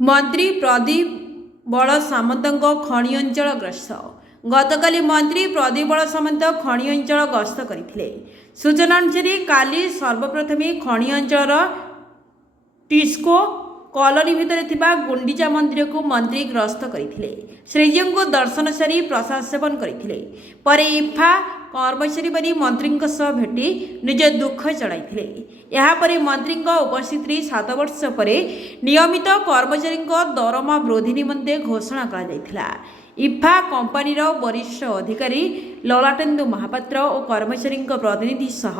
मंत्री प्रदीप बड़ सामंत खଣି अंचल गस्त गतकाली मंत्री प्रदीप बड़ सामंत खଣି अंचल गस्त करथिले। सूचना अनुसार काली सर्वप्रथमे खଣି अंचल टिस्को कॉलोनी भितर थिबा गुंडीचा मंदिर को मंत्री ग्रस्त करथिले। श्रीजी को दर्शन सारी प्रसाद सेवन करथिले। परे इफा कर्मचारी बनी मंत्री भेटी निज दुख चढ़ाई। यापर मंत्री उपस्थित 7 वर्ष पर नियमित कर्मचारी दरमा वृद्धि निमंते घोषणा करा। इफा कंपानी वरिष्ठ अधिकारी ललाटेन्दु महापात्र और कर्मचारी प्रतिनिधि सह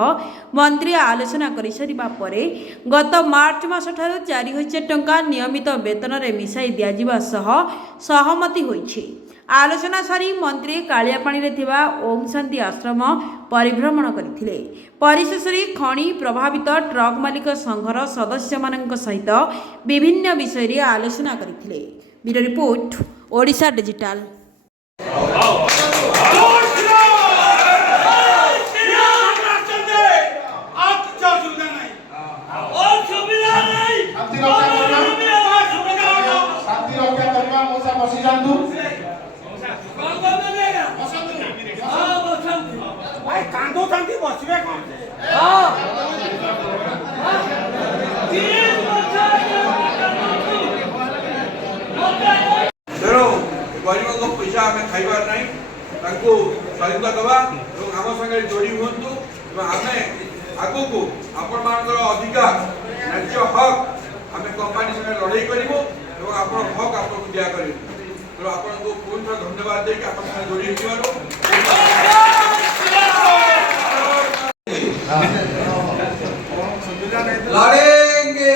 मंत्री आलोचना कर सारिबा परे गत मार्च मास ठारू 4,000 टंका नियमित वेतन रे मिसाई दियाजिबा सह सहमति होईछि। आलोचना सारी मंत्री कालियापाणी रे थिबा ओम शांति आश्रम परिभ्रमण करथिले। परिशेष खଣି प्रभावित ट्रक मालिक संघर सदस्य मानक सहित विभिन्न विषय रे आलोचना करथिले। Bureau report Odisha digital. गरीब को पैसा आम खाइबार ना स्वाधीनता दवा आम सागर जोड़ी हूँ आम आगु को आपण मान अधिकार राज्य हक आम कंपानी संगे लड़ाई करूँ आप हक आपको दिया कर आपको पुणी थोड़ा धन्यवाद देके आप जोड़ी लड़ेंगे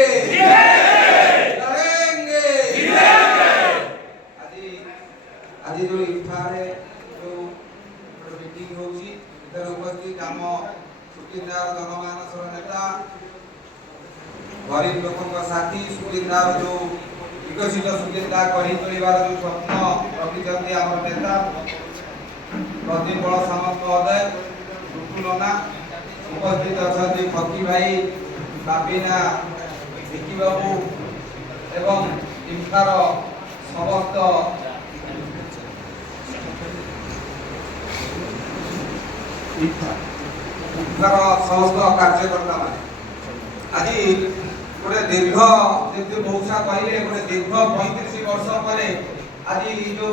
आज जो इफारे जो मीटिंग होची इधर उपस्थित आम सुकिंदार जनमानस नेता गरीब लोकों साथी सुकिंदार जो विकसित सुकिंदार गढ़ी तोड़ार जो स्वप्न रखिंट आम नेता प्रदीप बड़ सामंत महोदय रुटुलना उपस्थित अच्छा फकी भाई बाबीना विकी बाबू एवं इफार समस्त समस्त कार्यकर्ता मान आज गोटे दीर्घ जैसे मौसा कहले गोटे दीर्घ 35 वर्ष पर आज जो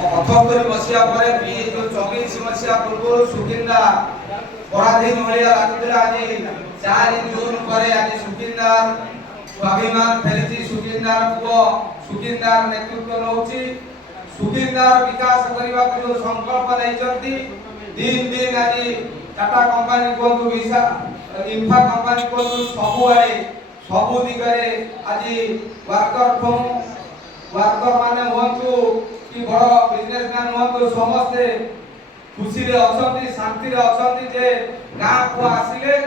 78 मसीहा पर भी जो 24 मसीहा पूर्व सुकिंदा पराधीन भलिया लागुला आज 4 जून पर आज सुकिंदार स्वाभिमान फेरी सुकिंदार को सुकिंदार नेतृत्व नौची सुकिंदार विकास करने जो संकल्प नहीं दिन दिन आज टाटा कंपानी को इन्फा कंपानी को सबुआड़े सबु दिगरे आज वर्कर माने हूँ कि बड़ बिजनेसमैन हूँ समस्ते खुशी रे अछंती शांति रे अछंती जे गाँ को आसिले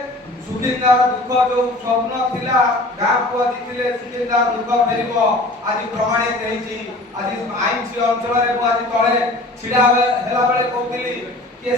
सुकिंदार दुख जो स्वप्न थिला गाँ को जीतिले सुकिंदार दुख फेरिबो आज प्रमाणित हेछि। आज आईन सी अंचल रे आज तळे छिड़ा हेला बेले कहतिली कि